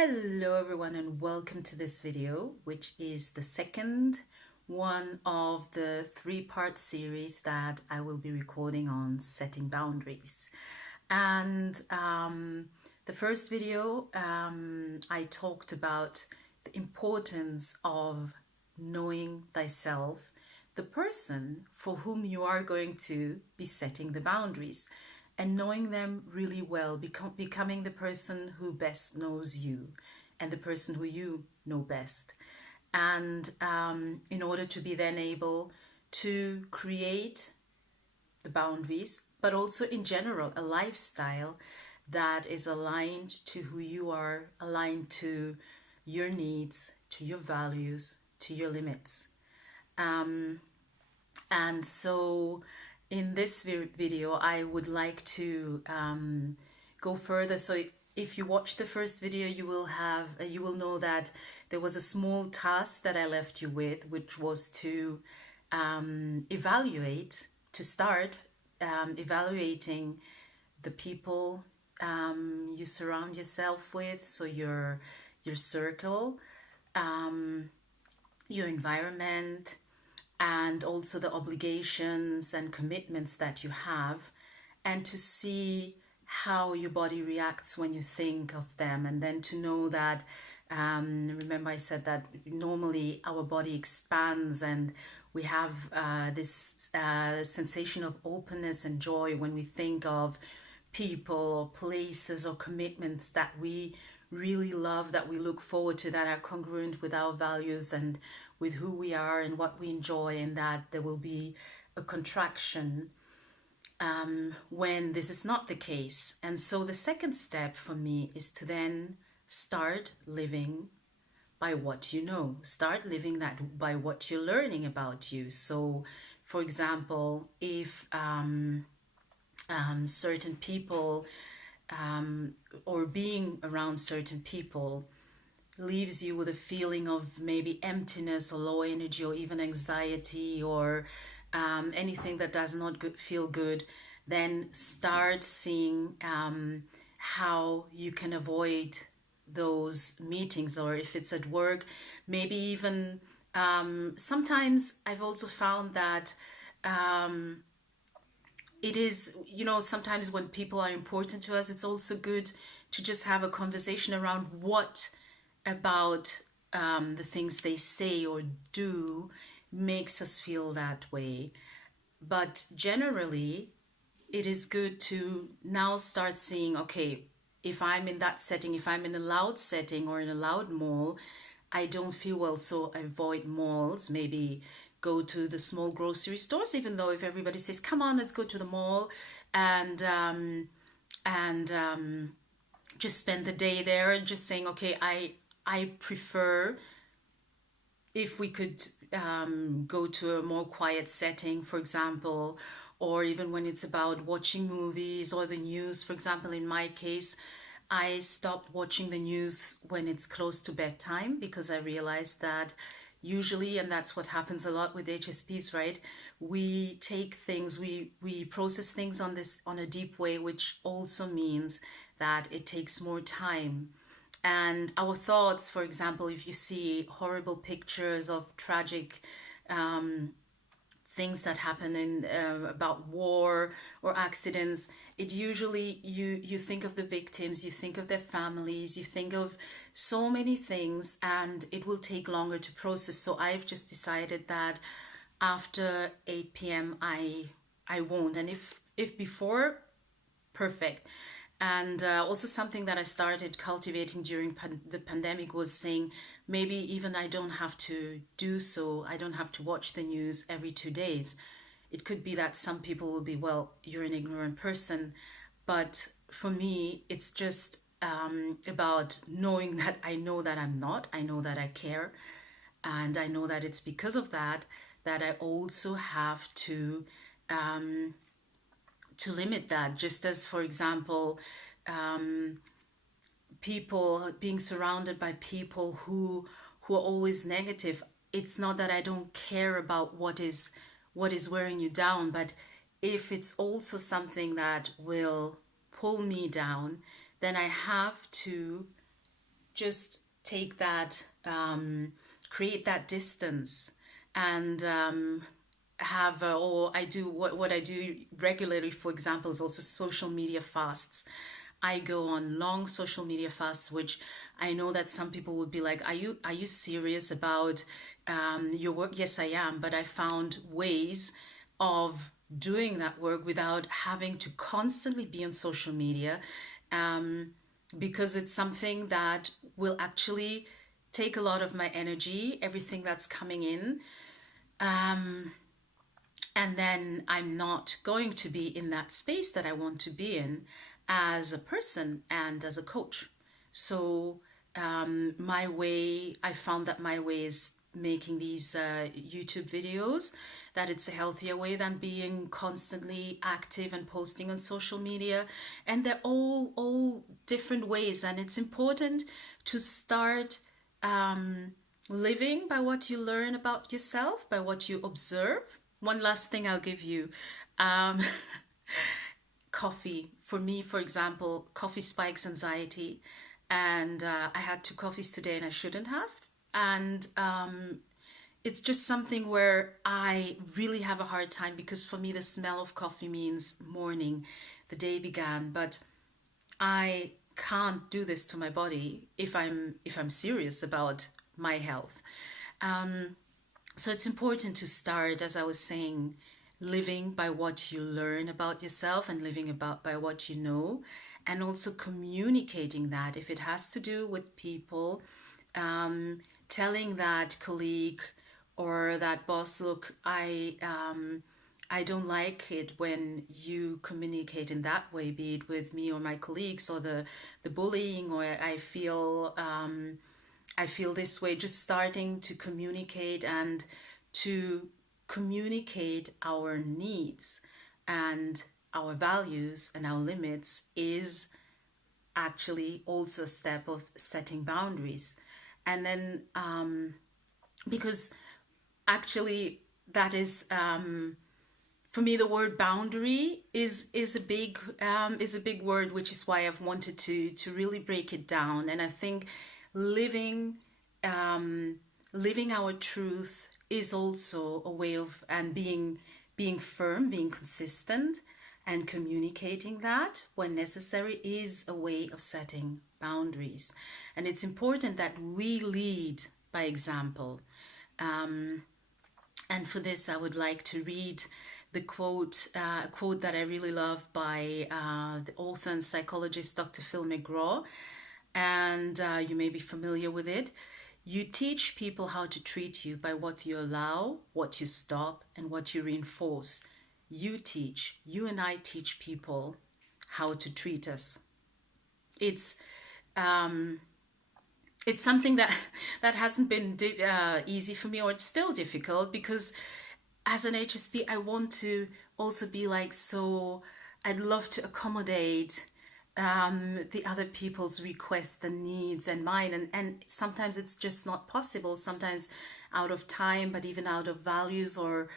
Hello everyone and welcome to this video, which is the second one of the three-part series that I will be recording on setting boundaries. And the first video, I talked about the importance of knowing thyself, the person for whom you are going to be setting the boundaries, and knowing them really well, becoming the person who best knows you and the person who you know best. And in order to be then able to create the boundaries, but also in general, a lifestyle that is aligned to who you are, aligned to your needs, to your values, to your limits. And so in this video, I would like to go further. So if you watch the first video, you will know that there was a small task that I left you with, which was to start evaluating the people you surround yourself with, so your circle, your environment, and also the obligations and commitments that you have, and to see how your body reacts when you think of them, and then to know that remember I said that normally our body expands and we have this sensation of openness and joy when we think of people or places or commitments that we really love, that we look forward to, that are congruent with our values and with who we are and what we enjoy, and that there will be a contraction when this is not the case. And so the second step for me is to then start living by what you know. Start living that by what you're learning about you. So, for example, if certain people or being around certain people leaves you with a feeling of maybe emptiness or low energy or even anxiety or anything that does not feel good, then start seeing how you can avoid those meetings. Or if it's at work, maybe even sometimes I've also found that it is, sometimes when people are important to us, it's also good to just have a conversation around what about the things they say or do makes us feel that way. But generally, it is good to now start seeing, okay, if I'm in that setting, if I'm in a loud setting or in a loud mall, I don't feel well, so avoid malls. Maybe go to the small grocery stores, even though if everybody says, come on, let's go to the mall and just spend the day there, and just saying, okay, I prefer if we could go to a more quiet setting, for example, or even when it's about watching movies or the news. For example, in my case, I stopped watching the news when it's close to bedtime, because I realized that usually, and that's what happens a lot with HSPs, right? We take things, we process things on a deep way, which also means that it takes more time. And our thoughts, for example, if you see horrible pictures of tragic things that happen in about war or accidents, it usually you think of the victims, you think of their families, you think of so many things, and it will take longer to process. So I've just decided that after 8 p.m. I won't, and if before, perfect. And also something that I started cultivating during the pandemic was saying, maybe even I don't have to do so. I don't have to watch the news every 2 days. It could be that some people will be, well, you're an ignorant person. But for me, it's just about knowing that I know that I'm not. I know that I care. And I know that it's because of that that I also have to limit that. Just as, for example, people, being surrounded by people who are always negative. It's not that I don't care about what is wearing you down, but if it's also something that will pull me down, then I have to just take that, create that distance, and have or I do what I do regularly, for example, is also social media fasts. I go on long social media fasts, which I know that some people would be like, are you serious about your work? Yes, I am, but I found ways of doing that work without having to constantly be on social media, because it's something that will actually take a lot of my energy, everything that's coming in, and then I'm not going to be in that space that I want to be in as a person and as a coach. So my way, I found that my way is making these YouTube videos, that it's a healthier way than being constantly active and posting on social media. And they're all different ways, and it's important to start living by what you learn about yourself, by what you observe. One last thing I'll give you. Um, Coffee. For me, for example, coffee spikes anxiety. And I had 2 coffees today and I shouldn't have. And it's just something where I really have a hard time, because for me, the smell of coffee means morning, the day began. But I can't do this to my body if I'm serious about my health. So it's important to start, as I was saying, living by what you learn about yourself and living about by what you know, and also communicating that. If it has to do with people, telling that colleague or that boss, look, I don't like it when you communicate in that way, be it with me or my colleagues, or the bullying, or I feel this way. Just starting to communicate, and to communicate our needs and our values and our limits is actually also a step of setting boundaries. And then because actually that is, for me, the word boundary is a big word, which is why I've wanted to really break it down. And I think living living our truth is also a way of, and being firm, being consistent, and communicating that when necessary is a way of setting boundaries. And it's important that we lead by example. And for this, I would like to read the quote, a quote that I really love by the author and psychologist Dr. Phil McGraw, and you may be familiar with it. You teach people how to treat you by what you allow, what you stop, and what you reinforce. You and I teach people how to treat us. It's something that hasn't been easy for me, or it's still difficult, because as an HSP, I want to also be like, so I'd love to accommodate the other people's requests and needs and mine, and sometimes it's just not possible, sometimes out of time, but even out of values, or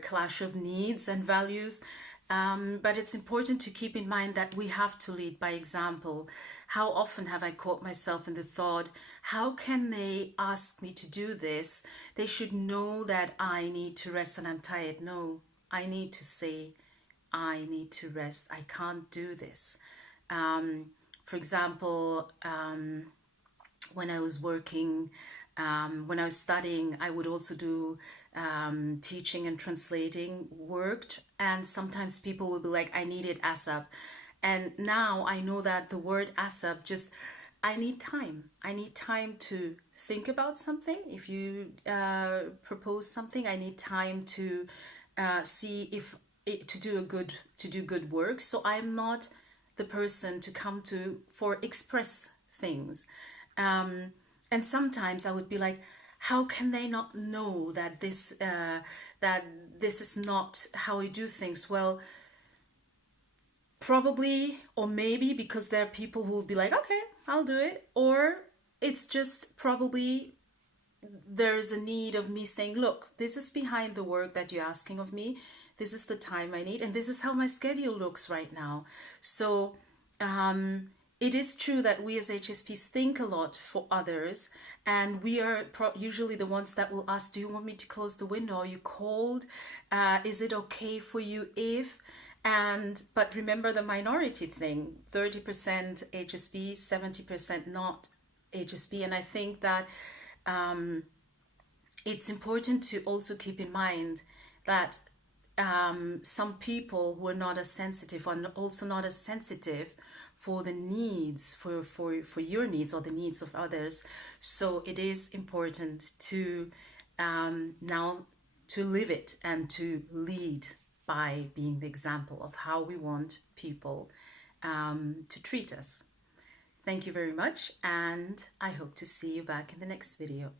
clash of needs and values. But it's important to keep in mind that we have to lead by example. How often have I caught myself in the thought, how can they ask me to do this? They should know that I need to rest and I'm tired. No, I need to say, I need to rest. I can't do this. For example, when I was working, when I was studying, I would also do teaching and translating work, and sometimes people would be like, I need it ASAP. And now I know that the word ASAP just, I need time. I need time to think about something. If you propose something, I need time to see if to do good work. So I'm not the person to come to for express things. And sometimes I would be like, how can they not know that this is not how we do things? Well, probably, or maybe because there are people who will be like, okay, I'll do it. Or it's just probably there's a need of me saying, look, this is behind the work that you're asking of me. This is the time I need, and this is how my schedule looks right now. So it is true that we as HSPs think a lot for others, and we are usually the ones that will ask, do you want me to close the window? Are you cold? Is it okay for you if? But remember the minority thing, 30% HSP, 70% not HSP. And I think that it's important to also keep in mind that some people who are not as sensitive are also not as sensitive for the needs, for your needs or the needs of others. So it is important to now to live it and to lead by being the example of how we want people to treat us. Thank you very much, and I hope to see you back in the next video.